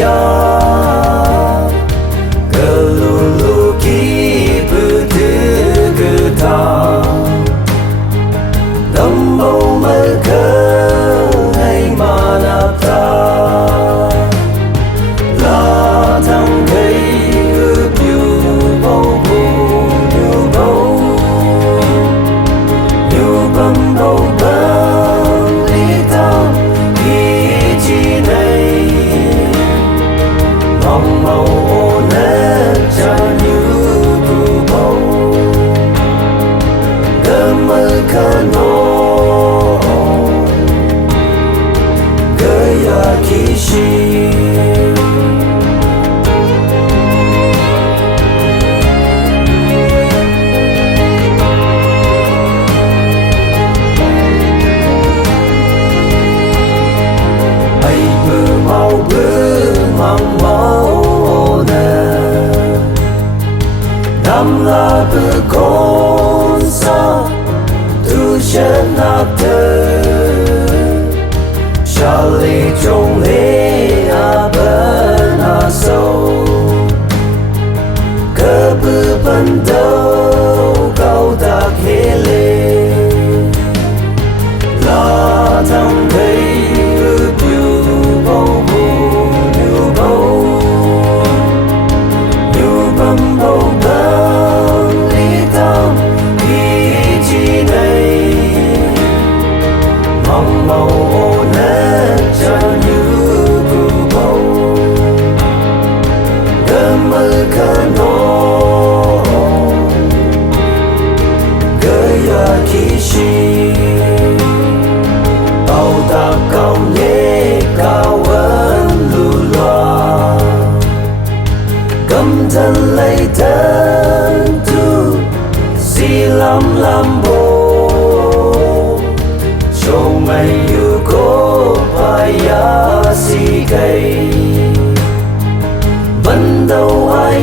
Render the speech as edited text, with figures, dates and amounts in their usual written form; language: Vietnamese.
ya keluluki betegeta dambau merka hai manata la thang gây ướp yêu bầu bù yêu bầu yêu bầm bầu bầm lý tam ý chi này mong màu ô nét cho như bù bầu cơ mơ cơ nô cơ ya kishi mau bơ mang mau nè năm là bơ con sa tu chân nạp thơ Charlie trong lễ à bên à sâu cơ bơ bần đâu cao tạc hê lê là thằng thấy màu ô nét cho như bù bầu cơ mơ cơ nô cơ ya kishi tàu ta cao nhé cao ơn lù loa cấm thân lấy thân tu si làm bồ trong mây yêu có phải si cây vẫn đâu ai